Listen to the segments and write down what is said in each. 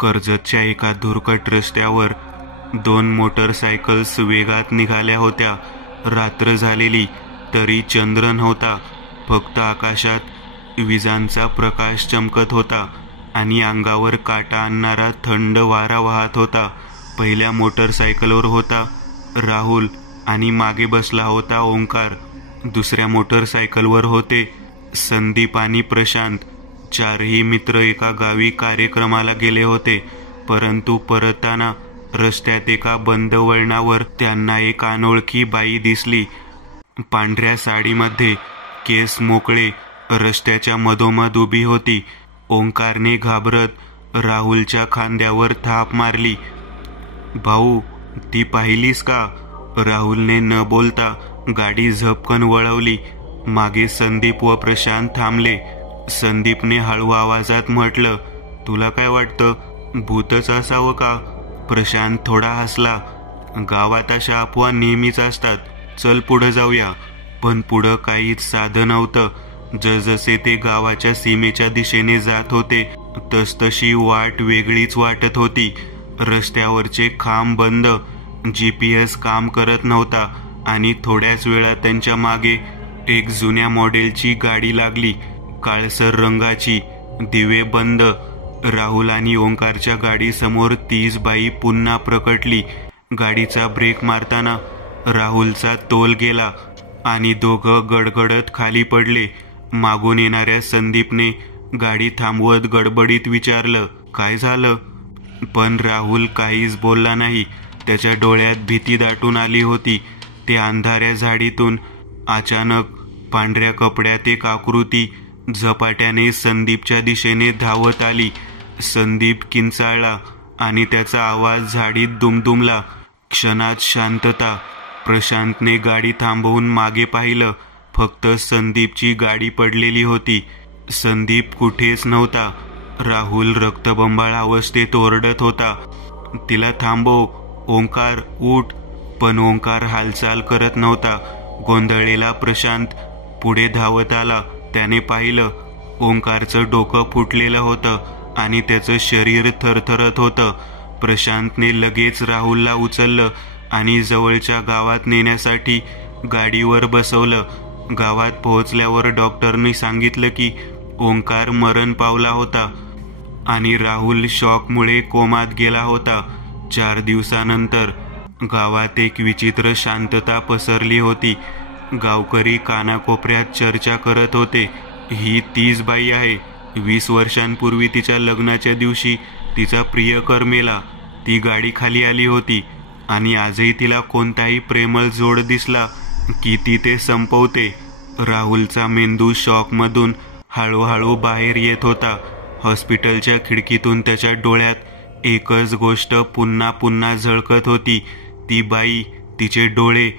कर्जतच्या एका धुरकट रस्त्यावर 2 मोटरसायकल्स वेगात निघाल्या होत्या. रात्र झालेली तरी चंद्र नव्हता. फक्त आकाशात विजांचा प्रकाश चमकत होता आणि अंगावर काटा आणणारा थंड वारा वाहत होता. पहिल्या मोटरसायकलवर होता राहुल आणि मागे बसला होता ओंकार. दुसऱ्या मोटरसायकलवर होते संदीप आणि प्रशांत. 4ही मित्र एका गावी कार्यक्रमाला गेले होते, परंतु परतताना रस्त्यात एका बंद वळणावर त्यांना एक अनोळखी बाई दिसली. पांढऱ्या साडीमध्ये, केस मोकळे, रस्त्याच्या मधोमध उभी होती. ओंकारने घाबरत राहुलच्या खांद्यावर थाप मारली. भाऊ, ती पाहिलीस का? राहुलने न बोलता गाडी झपकन वळवली. मागे संदीप व प्रशांत थांबले. संदीपने हळू आवाजात म्हटलं, तुला काय वाटतं, भूतच असावं का? प्रशांत थोडा हसला. गावात अशा अफवा नेहमीच असतात, चल पुढं जाऊया. पण पुढं काहीच साधं नव्हतं. जसजसे ते गावाच्या सीमेच्या दिशेने जात होते तसतशी वाट वेगळीच वाटत होती. रस्त्यावरचे खांब बंद, GPS काम करत नव्हता आणि थोड्याच वेळात त्यांच्या मागे एक जुन्या मॉडेलची गाडी लागली, काळसर रंगाची, दिवे बंद. राहुल आणि ओंकारच्या गाडीसमोर तीच बाई पुन्हा प्रकटली. गाडीचा ब्रेक मारताना राहुलचा तोल गेला आणि दोघं गडगडत खाली पडले. मागून येणाऱ्या संदीपने गाडी थांबवत गडबडीत विचारलं, काय झालं? पण राहुल काहीच बोलला नाही. त्याच्या डोळ्यात भीती दाटून आली होती. ते अंधाऱ्या झाडीतून अचानक पांढऱ्या कपड्यात एक आकृती झपाट्याने संदीपच्या दिशेने धावत आली. संदीप किंचाळला आणि त्याचा आवाज झाडीत दुमदुमला. क्षणात शांतता. प्रशांतने गाडी थांबवून मागे पाहिलं. फक्त संदीपची गाडी पडलेली होती. संदीप कुठेच नव्हता. राहुल रक्तबंबाळ अवस्थेत ओरडत होता, तिला थांबव, ओंकार उठ. पण ओंकार हालचाल करत नव्हता. गोंधळलेला प्रशांत पुढे धावत आला. त्याने पाहिलं, ओंकारचं डोकं फुटलेलं होतं आणि त्याचं शरीर थरथरत होतं. प्रशांतने लगेच राहुलला उचललं आणि जवळच्या गावात नेण्यासाठी गाडीवर बसवलं. गावात पोहोचल्यावर डॉक्टरने सांगितलं की ओंकार मरण पावला होता आणि राहुल शॉकमुळे कोमात गेला होता. 4 दिवसानंतर गावात एक विचित्र शांतता पसरली होती. गावकरी कानाकोपऱ्यात चर्चा करत होते, ही तीच बाई आहे. 20 वर्षांपूर्वी तिच्या लग्नाच्या दिवशी तिचा प्रियकर मेला. ती गाडी खाली आली होती आणि आजही तिला कोणताही प्रेमळ जोड दिसला की ती ते संपवते. राहुलचा मेंदू शॉकमधून हळूहळू बाहेर येत होता. हॉस्पिटलच्या खिडकीतून त्याच्या डोळ्यात एकच गोष्ट पुन्हा पुन्हा झळकत होती. ती बाई, तिचे डोळे,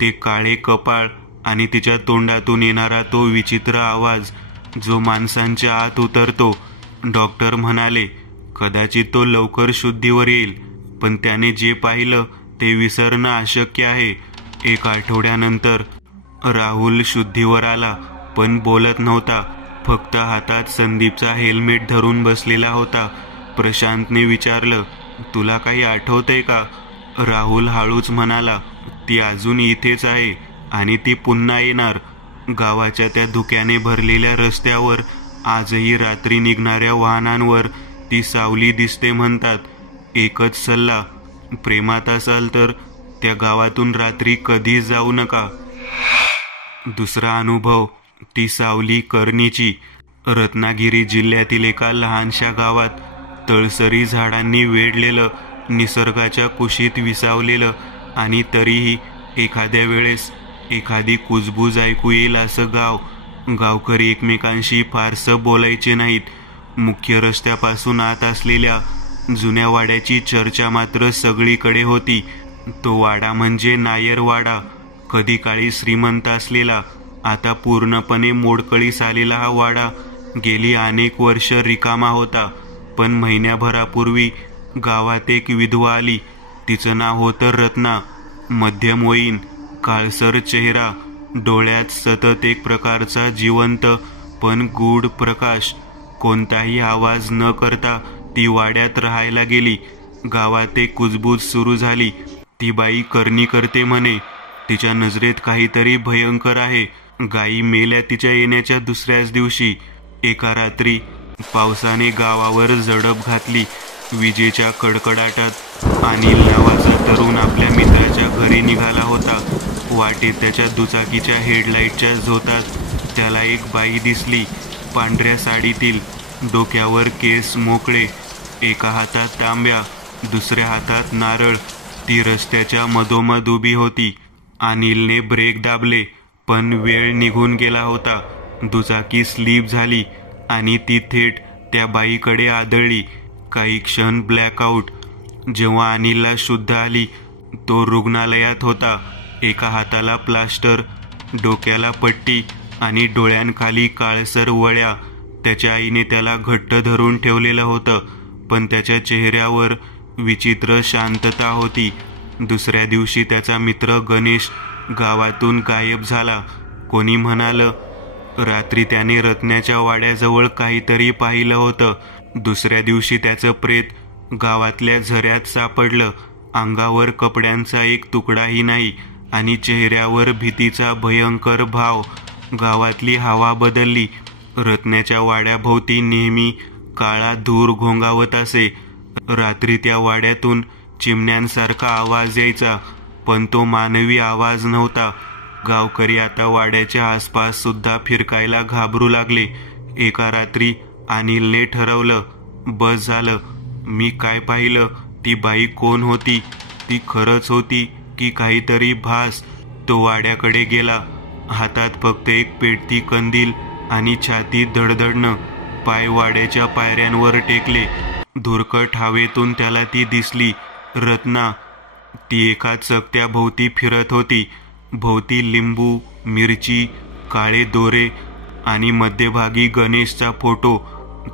ते काळे कपाळ आणि तिच्या तोंडातून येणारा तो विचित्र आवाज जो माणसांच्या आत उतरतो. डॉक्टर म्हणाले, कदाचित तो लवकर शुद्धीवर येईल, पण त्याने जे पाहिलं ते विसरणं अशक्य आहे. 1 आठवड्यानंतर राहुल शुद्धीवर आला, पण बोलत नव्हता. फक्त हातात संदीपचा हेल्मेट धरून बसलेला होता. प्रशांतने विचारलं, तुला काही आठवतंय का? राहुल हळूच म्हणाला, ती अजून इथेच आहे आणि ती पुन्हा येणार. गावाच्या त्या धुक्याने भरलेल्या रस्त्यावर आजही रात्री निघणाऱ्या वाहनांवर ती सावली दिसते म्हणतात. एकच सल्ला, प्रेमात असाल तर त्या गावातून रात्री कधीच जाऊ नका. दुसरा अनुभव, ती सावली कर्णीची. रत्नागिरी जिल्ह्यातील एका लहानशा गावात तळसरी झाडांनी वेढलेलं, निसर्गाच्या कुशीत विसावलेलं आणि तरीही एखाद्या वेळेस एखादी कुजबूज ऐकू येईल असं गाव. गावकरी एकमेकांशी फारसं बोलायचे नाहीत. मुख्य रस्त्यापासून आत असलेल्या जुन्या वाड्याची चर्चा मात्र सगळीकडे होती. तो वाडा म्हणजे नायर वाडा. कधी काळी श्रीमंत असलेला, आता पूर्णपणे मोडकळीस आलेला हा वाडा गेली अनेक वर्ष रिकामा होता. पण महिन्याभरापूर्वी गावात एक विधवा आली. तिचं नाव होतं रत्ना. मध्यम वयीन, काळसर चेहरा, डोळ्यात सतत एक प्रकारचा जिवंत पण गूढ प्रकाश. कोणताही आवाज न करता ती वाड्यात राहायला गेली. गावात एक कुजबूज सुरू झाली. ती बाई करणी करते म्हणे. तिच्या नजरेत काहीतरी भयंकर आहे. गायी मेल्या तिच्या येण्याच्या दुसऱ्याच दिवशी. एका रात्री पावसाने गावावर झडप घातली. विजेच्या कडकडाटात अनिल नावाचा तरुण आपल्या मित्राच्या घरी निघाला होता. वाटेत त्याच्या दुचाकीच्या हेडलाईटच्या झोतात त्याला एक बाई दिसली. पांढऱ्या साडीतील, डोक्यावर केस मोकळे, एका हातात तांब्या, दुसऱ्या हातात नारळ. ती रस्त्याच्या मधोमध उभी होती. अनिलने ब्रेक दाबले, पण वेळ निघून गेला होता. दुचाकी स्लिप झाली आणि ती थेट त्या बाईकडे आदळली. काही क्षण ब्लॅकआउट. जेव्हा अनिलला शुद्ध आली, तो रुग्णालयात होता. एका हाताला प्लास्टर, डोक्याला पट्टी आणि डोळ्यांखाली काळसर वळ्या. त्याच्या आईने त्याला घट्ट धरून ठेवलेलं होतं, पण त्याच्या चेहऱ्यावर विचित्र शांतता होती. दुसऱ्या दिवशी त्याचा मित्र गणेश गावातून गायब झाला. कोणी म्हणालं रात्री त्याने रत्नाच्या वाड्याजवळ काहीतरी पाहिलं होतं. दुसऱ्या दिवशी त्याचं प्रेत गावातल्या झऱ्यात सापडलं. अंगावर कपड्यांचा एक तुकडाही नाही आणि चेहऱ्यावर भीतीचा भयंकर भाव. गावातली हवा बदलली. रत्नाच्या वाड्याभोवती नेहमी काळा धूर घोंगावत असे. रात्री त्या वाड्यातून चिमण्यांसारखा आवाज यायचा, पण तो मानवी आवाज नव्हता. गावकरी आता वाड्याच्या आसपास सुद्धा फिरकायला घाबरू लागले. एका रात्री अनिलने ठरवलं, बस झालं. मी काय पाहिलं? ती बाई कोण होती? ती खरंच होती की काहीतरी भास? तो वाड्याकडे गेला. हातात फक्त एक पेटती कंदील आणि छातीत धडधडणं. पाय वाड्याच्या पायऱ्यांवर टेकले. धुरकट हवेतून त्याला ती दिसली, रत्ना. ती एका चकत्याभोवती फिरत होती. भोवती लिंबू, मिरची, काळे दोरे आणि मध्यभागी गणेशचा फोटो.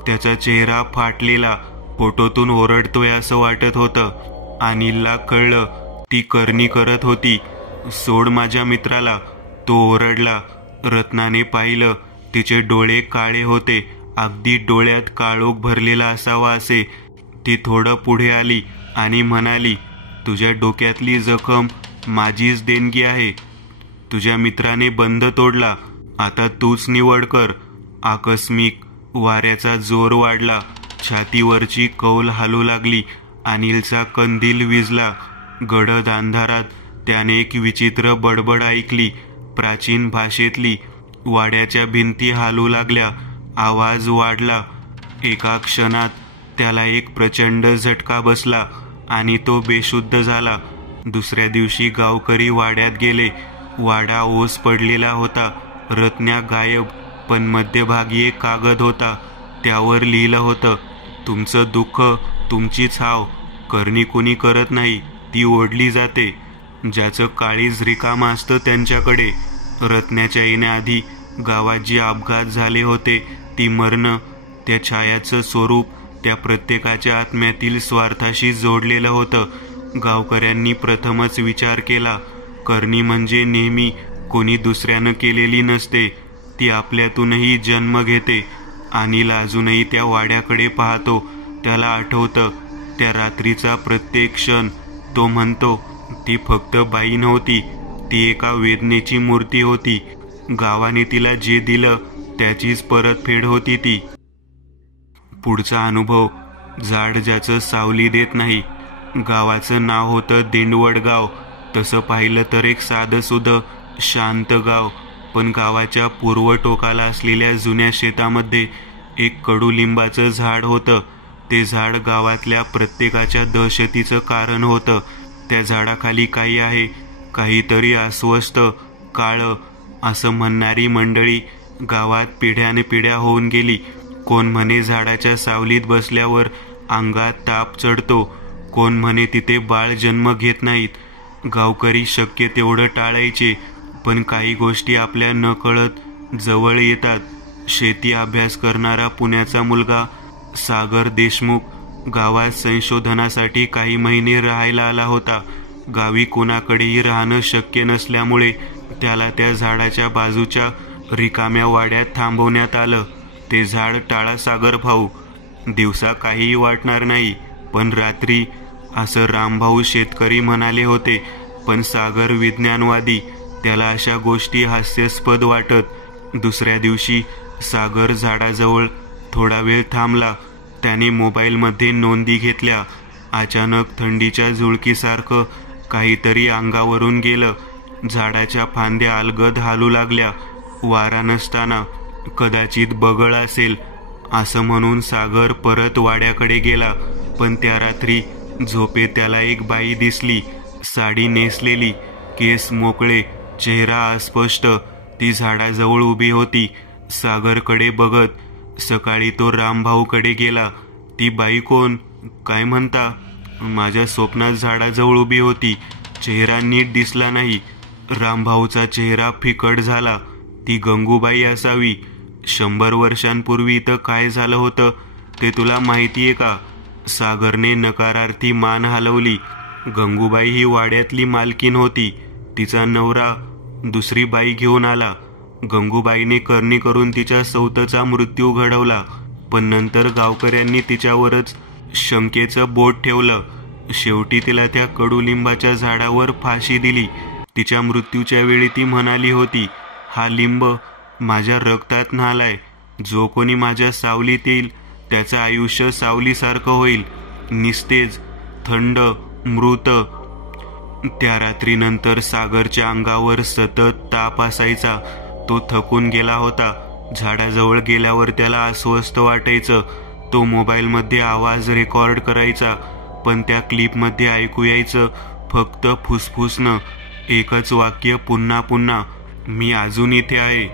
त्याचा चेहरा फाटलेला. फोटोतून ओरडतोय असं वाटत होतं. अनिलला कळलं ती करणी करत होती. सोड माझ्या मित्राला, तो ओरडला. रत्नाने पाहिलं. तिचे डोळे काळे होते, अगदी डोळ्यात काळोख भरलेला असावा असे. ती थोडं पुढे आली आणि म्हणाली, तुझ्या डोक्यातली जखम माझीच देणगी आहे. तुझ्या मित्राने बंद तोडला, आता तूच निवड कर. आकस्मिक वाऱ्याचा जोर वाढला. छातीवरची कौल हालू लागली. अनिलचा कंदील विझला. गडद अंधारात त्याने एक विचित्र बडबड ऐकली, प्राचीन भाषेतली. वाड्याच्या भिंती हालू लागल्या. आवाज वाढला. एका क्षणात त्याला एक प्रचंड झटका बसला आणि तो बेशुद्ध झाला. दुसऱ्या दिवशी गावकरी वाड्यात गेले. वाडा ओस पडलेला होता. रत्ना गायब, पण मध्यभागी एक कागद होता. त्यावर लिहिलं होतं, तुमचं दुःख तुमचीच हाव. करणी कोणी करत नाही, ती ओढली जाते. ज्याचं काळीज रिकामं असतं त्यांच्याकडे. रत्नाच्या येण्याआधी गावात जे अपघात झाले होते, ती मरणं, त्या छायाचं स्वरूप त्या प्रत्येकाच्या आत्म्यातील स्वार्थाशी जोडलेलं होतं. गावकऱ्यांनी प्रथमच विचार केला, करणी म्हणजे नेहमी कोणी दुसऱ्यानं केलेली नसते, ती आपल्यातूनही जन्म घेते. अनिल अजूनही त्या वाड्याकडे पाहतो. त्याला आठवतं त्या रात्रीचा प्रत्येक क्षण. तो म्हणतो, ती फक्त बाई नव्हती, ती एका वेदनेची मूर्ती होती. गावाने तिला जे दिलं त्याचीच परतफेड होती ती. पुढचा अनुभव. झाड ज्याचं सावली देत नाही. गावाचं नाव होतं दिंडवड गाव. तसं पाहिलं तर एक साधंसुधं शांत गाव, पण गावाच्या पूर्व टोकाला असलेल्या जुन्या शेतामध्ये एक कडुलिंबाचं झाड होतं. ते झाड गावातल्या प्रत्येकाच्या दहशतीचं कारण होतं. त्या झाडाखाली काही आहे, काहीतरी अस्वस्थ, काळं असं म्हणणारी मंडळी गावात पिढ्यानपिढ्या होऊन गेली. कोण म्हणे झाडाच्या सावलीत बसल्यावर अंगात ताप चढतो, कोण म्हणे तिथे बाळ जन्म घेत नाहीत. गावकरी शक्य तेवढं टाळायचे, पण काही गोष्टी आपल्या नकळत जवळ येतात. शेती अभ्यास करणारा पुण्याचा मुलगा सागर देशमुख गावात संशोधनासाठी काही महिने राहायला आला होता. गावी कोणाकडेही राहणं शक्य नसल्यामुळे त्याला त्या झाडाच्या बाजूच्या रिकाम्या वाड्यात थांबवण्यात आलं. ते झाड टाळा सागर भाऊ. दिवसा काहीही वाटणार नाही, पण रात्री, असं रामभाऊ शेतकरी म्हणाले होते. पण सागर विज्ञानवादी, त्याला अशा गोष्टी हास्यास्पद वाटत. दुसऱ्या दिवशी सागर झाडाजवळ थोडा वेळ थांबला. त्याने मोबाईलमध्ये नोंदी घेतल्या. अचानक थंडीच्या झुळकीसारखं काहीतरी अंगावरून गेलं. झाडाच्या फांद्या अलगद हालू लागल्या. वारा नसताना कदाचित बगळ असेल असं म्हणून सागर परत वाड्याकडे गेला. पण त्या रात्री झोपेत त्याला एक बाई दिसली. साडी नेसलेली, केस मोकळे, चेहरा अस्पष्ट. ती झाडाजवळ उभी होती, सागरकडे बघत. सकाळी तो रामभाऊकडे गेला. ती बाई कोण? काय म्हणता? माझ्या स्वप्नात झाडाजवळ उभी होती. चेहरा नीट दिसला नाही. रामभाऊचा चेहरा फिकट झाला. ती गंगूबाई असावी. 100 वर्षांपूर्वी इथं काय झालं होतं ते तुला माहितीये का? सागरने नकारार्थी मान हलवली. गंगूबाई ही वाड्यातली मालकीण होती. तिचा नवरा दुसरी बाई घेऊन आला. गंगूबाईने करणी करून तिच्या सौतचा मृत्यू घडवला. पण नंतर गावकऱ्यांनी तिच्यावरच शंकेचं बोट ठेवलं. शेवटी तिला त्या कडुलिंबाच्या झाडावर फाशी दिली. तिच्या मृत्यूच्या वेळी ती म्हणाली होती, हा लिंब माझ्या रक्तात न्हालाय. जो कोणी माझ्या सावलीत येईल त्याचं आयुष्य सावलीसारखं होईल, निस्तेज, थंड, मृत. त्या रात्रीनंतर सागरच्या अंगावर सतत ताप असायचा. तो थकून गेला होता. झाडाजवळ गेल्यावर त्याला अस्वस्थ वाटायचं. तो मोबाईलमध्ये आवाज रेकॉर्ड करायचा, पण त्या क्लिपमध्ये ऐकू यायचं फक्त फुसफुसणं. एकच वाक्य पुन्हा पुन्हा, मी अजून इथे आहे.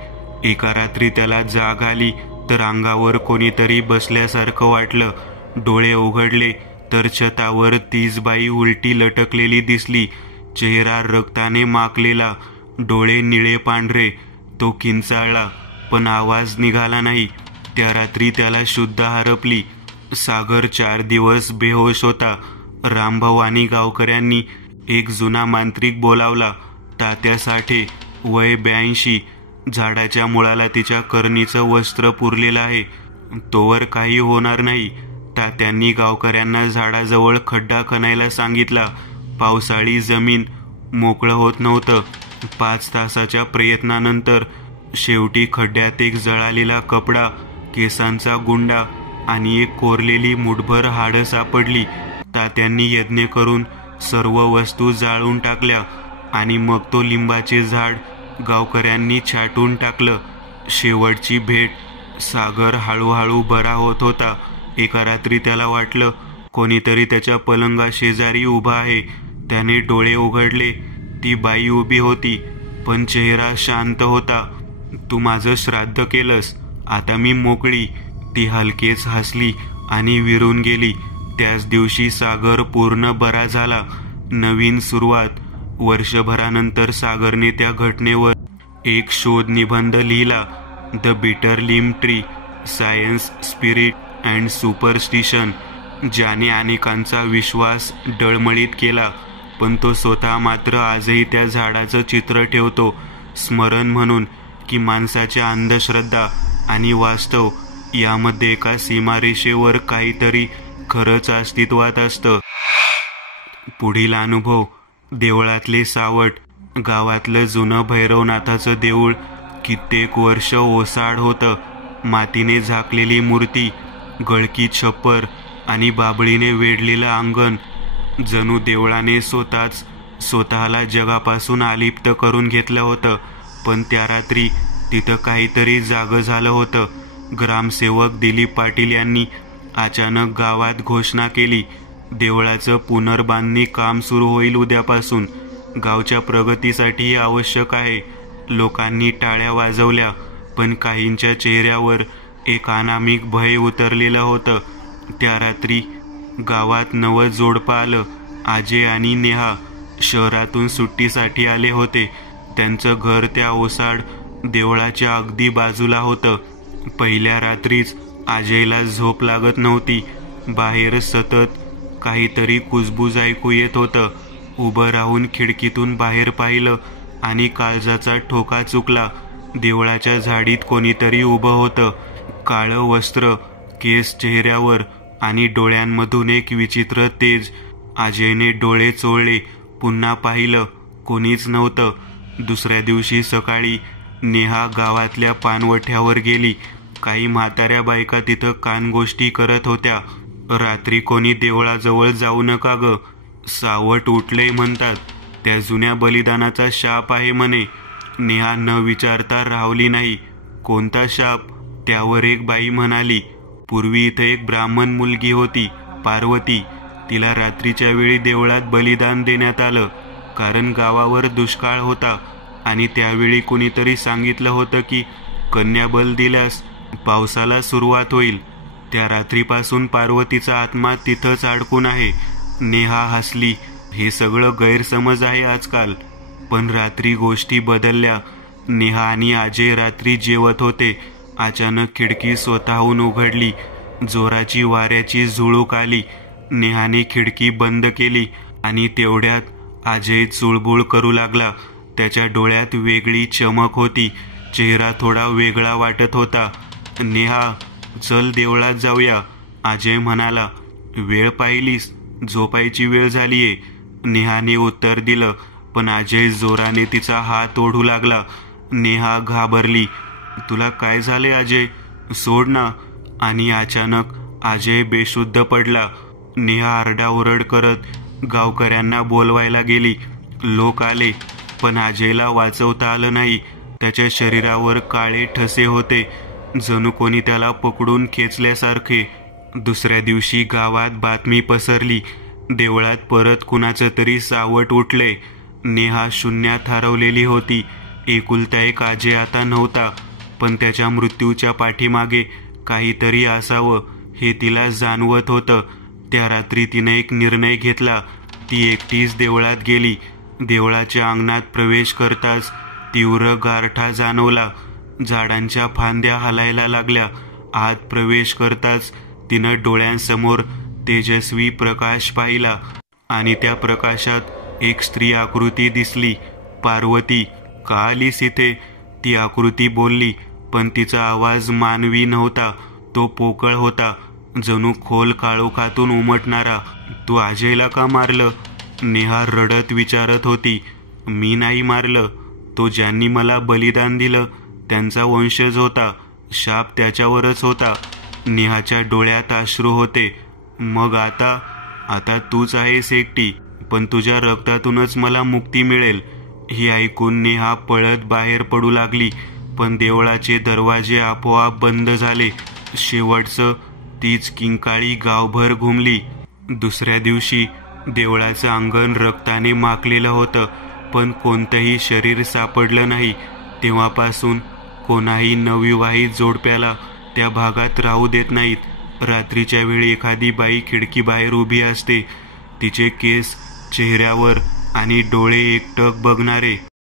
एका रात्री त्याला जाग आली तर अंगावर कोणीतरी बसल्यासारखं वाटलं. डोळे उघडले तर छतावर तीच बाई उलटी लटकलेली दिसली. चेहरा रक्ताने माखलेला, डोळे निळे पांढरे. तो किंचाळला, पण आवाज निघाला नाही. त्या रात्री त्याला शुद्ध हरपली. सागर 4 दिवस बेहोश होता. रामभाऊ आणि गावकऱ्यांनी एक जुना मांत्रिक बोलावला. तात्या साठे, वय 82. झाडाच्या मुळाला तिच्या करणीचं वस्त्र पुरलेलं आहे. तोवर काही होणार नाही. तात्यांनी गावकऱ्यांना झाडाजवळ खड्डा खणायला सांगितला. पावसाळी जमीन मोकळं होत नव्हतं. 5 तासाच्या प्रयत्नानंतर शेवटी खड्ड्यात एक जळालेला कपडा, केसांचा गुंडा आणि एक कोरलेली मुठभर हाडं सापडली. तात्यांनी यज्ञ करून सर्व वस्तू जाळून टाकल्या आणि मग तो लिंबाचे झाड गावकऱ्यांनी छाटून टाकलं. शेवटची भेट. सागर हळूहळू बरा होत होता. एका रात्री त्याला वाटलं कोणीतरी त्याच्या पलंगा शेजारी उभा आहे. त्याने डोळे उघडले. ती बाई उभी होती, पण चेहरा शांत होता. तू माझं श्राद्ध केलंस, आता मी मोकळी. ती हलकेच हसली आणि विरून गेली. त्याच दिवशी सागर पूर्ण बरा झाला. नवीन सुरुवात. वर्षभरानंतर सागरने त्या घटनेवर एक शोध निबंध लिहिला. द बिटर लिम tree, science, spirit and superstition, ज्याने अनेकांचा विश्वास डळमळीत केला. पण तो स्वतः मात्र आजही त्या झाडाचं चित्र ठेवतो, स्मरण म्हणून की माणसाच्या अंधश्रद्धा आणि वास्तव यामध्ये एका सीमारेषेवर काहीतरी खरंच अस्तित्वात असतं. पुढील अनुभव. देवळातले सावट. गावातलं जुनं भैरवनाथाचं देऊळ कित्येक वर्ष ओसाड होतं. मातीने झाकलेली मूर्ती, गळकी छप्पर आणि बाबळीने वेढलेलं अंगण. जणू देवळाने स्वतःला जगापासून अलिप्त करून घेतलं होतं. पण त्या रात्री तिथं काहीतरी जागं झालं होतं. ग्रामसेवक दिलीप पाटील यांनी अचानक गावात घोषणा केली, देवळाचं पुनर्बांधणी काम सुरू होईल उद्यापासून. गावच्या प्रगतीसाठी आवश्यक आहे. लोकांनी टाळ्या वाजवल्या, पण काहींच्या चेहऱ्यावर एक अनामिक भय उतरलेलं होतं. त्या रात्री गावात नवं जोडपं आलं. अजय आणि नेहा शहरातून सुट्टीसाठी आले होते. त्यांचं घर त्या ओसाड देवळाच्या अगदी बाजूला होतं. पहिल्या रात्रीच अजयला झोप लागत नव्हती. बाहेर सतत काहीतरी कुजबुज ऐकू येत होतं. उभं राहून खिडकीतून बाहेर पाहिलं आणि काळजाचा ठोका चुकला. देवळाच्या झाडीत कोणीतरी उभं होतं. काळं वस्त्र, केस चेहऱ्यावर आणि डोळ्यांमधून एक विचित्र तेज. अजयने डोळे चोळले, पुन्हा पाहिलं, कोणीच नव्हतं. दुसऱ्या दिवशी सकाळी नेहा गावातल्या पानवठ्यावर गेली. काही म्हाताऱ्या बायका तिथं कानगोष्टी करत होत्या. रात्री कोणी देवळाजवळ जाऊ नका ग, सावट उठलंय म्हणतात. त्या जुन्या बलिदानाचा शाप आहे म्हणे. नेहा न विचारता राहवली नाही. कोणता शाप? त्यावर एक बाई म्हणाली, पूर्वी इथं एक ब्राह्मण मुलगी होती, पार्वती. तिला रात्रीच्या वेळी देवळात बलिदान देण्यात आलं, कारण गावावर दुष्काळ होता आणि त्यावेळी कुणीतरी सांगितलं होतं की कन्याबल दिल्यास पावसाला सुरुवात होईल. त्या रात्रीपासून पार्वतीचा आत्मा तिथंच अडकून आहे. नेहा हसली. हे सगळं गैरसमज आहे आजकाल. पण रात्री गोष्टी बदलल्या. नेहा आणि अजय रात्री जेवत होते. अचानक खिडकी स्वतःहून उघडली. जोराची वाऱ्याची झुळूक आली. नेहाने खिडकी बंद केली आणि तेवढ्यात अजय चुळबुळ करू लागला. त्याच्या डोळ्यात वेगळी चमक होती. चेहरा थोडा वेगळा वाटत होता. नेहा, चल देवळात जाऊया, अजय म्हणाला. वेळ पाहिलीस? झोपायची वेळ झालीये, नेहाने उत्तर दिलं. पण अजय जोराने तिचा हात ओढू लागला. नेहा घाबरली. तुला काय झाले अजय? सोड ना. आणि अचानक अजय बेशुद्ध पडला. नेहा आरडाओरड करत गावकऱ्यांना बोलवायला गेली. लोक आले, पण अजयला वाचवता आलं नाही. त्याच्या शरीरावर काळे ठसे होते, जणू कोणी त्याला पकडून खेचल्यासारखे. दुसऱ्या दिवशी गावात बातमी पसरली, देवळात परत कुणाचं तरी सावट उठले. नेहा शून्यात हरवलेली होती. एकुलता एक अजय आता नव्हता, पण त्याच्या मृत्यूच्या पाठीमागे काहीतरी असावं हे तिला जाणवत होतं. त्या रात्री तिने एक निर्णय घेतला. ती एकटीच देवळात गेली. देवळाच्या अंगणात प्रवेश करताच तीव्र गारठा जाणवला. झाडांच्या फांद्या हलायला लागल्या. आत प्रवेश करताच तिनं डोळ्यांसमोर तेजस्वी प्रकाश पाहिला आणि त्या प्रकाशात एक स्त्री आकृती दिसली. पार्वती, का आलीस इथे? ती आकृती बोलली, पण तिचा आवाज मानवी नव्हता. तो पोकळ होता, जणू खोल काळोखातून उमटणारा. तू अजयला का मारलं? नेहा रडत विचारत होती. मी नाही मारलं. तो ज्यांनी मला बलिदान दिलं त्यांचा वंशज होता. शाप त्याच्यावरच होता. नेहाच्या डोळ्यात अश्रू होते. मग आता तूच आहेस एकटी, पण तुझ्या रक्तातूनच मला मुक्ती मिळेल. ही ऐकून नेहा पळत बाहेर पडू लागली. पण देवळाचे दरवाजे आपोआप बंद झाले. शेवटचं तीच किंकाळी गावभर घुमली. दुसऱ्या दिवशी देवळाचं अंगण रक्ताने माखलेलं होतं, पण कोणतंही शरीर सापडलं नाही. तेव्हापासून कोणाही नवविवाहित जोडप्याला त्या भागात राहू देत नाहीत. रात्रीच्या वेळी एखादी बाई खिडकीबाहेर उभी असते, तिचे केस चेहऱ्यावर आणि डोळे एकटक बघणारे.